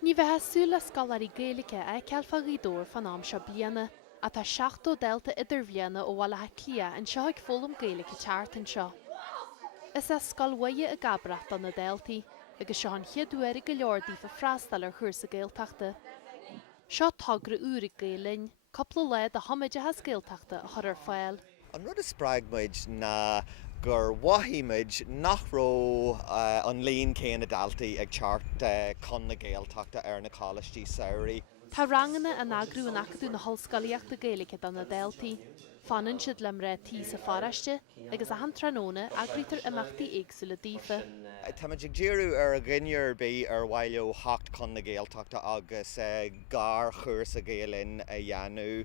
Ní bheith súla scalarí Gaeilge ag cealfaí dór fan am seo bíana, a tá 7 delta idir bhíana ó bhfuil clia an seo ag fólam Gaeilge teart an seo. Is é scalhaide a gabracht an na deltaí, agus seo an chiadúir go leordaí fa freastal ar chuir sa Gaeltachta. Seo tagra úra Gaelin, coppla leid a hamaide has Gaeltachta a chur ar fáil. An rud is sprágmuid na gur wathíimiid nach ró an líon céanna daltaí ag teart chun na Gaeltachta ar na cáilistí saoirí. Tá rangana an agrú an acadú na hallscalaíochta Gaeilge don na deltaí. Fanan siad lem ré tí sa fáraiste, agus a han tróna agrítar imachtaí éagsúla dífa. Táid ag ddíriú ar a gcinnear bí ar bhaile hacht chun na Gaeltachta agus gar chuir sa Gaelin a dhéanú.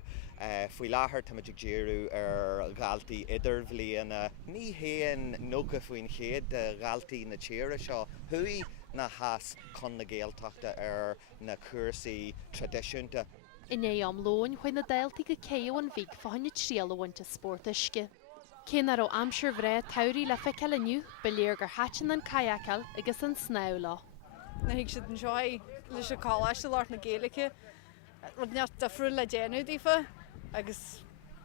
Faoi láthair táid ag ddíriú ar galtaí idir bhliana. Ní héan nócha faoin chéad galtaí na tíire seo. Thuí na has chun na Gaeltachta ar na cuasaí tradiisiúnta. In é am lóin chuin na deltaí go céo an bhíg fáinne tríalhainte sportaisce. Cénar ó amsir bhré tairí le feiceileniu beléir gur hatin an caiacal agus an snála. Na hiag siad an seoid leis a cáiste láir na Gaeilge, rud neart a friúil le déanú dífa agus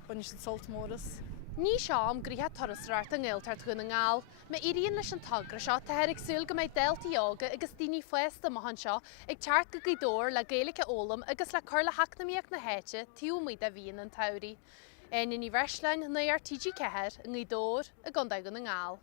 buine sin soltmóras. Ní seo am gríthe torasráart an ggéilteart chun na ngáil, me iríonn leis an tagra seo tá ag súil go méid deltaí ága agus daoine fuesta mohan seo ag teart go gcuidóir le Gaeilge ólam agus le chur le heacnamíocht na héite tíú muid a bhíon an tairí. Ní bhreislein na ar TG ceir an gcuidóir a gandá go na ngáil.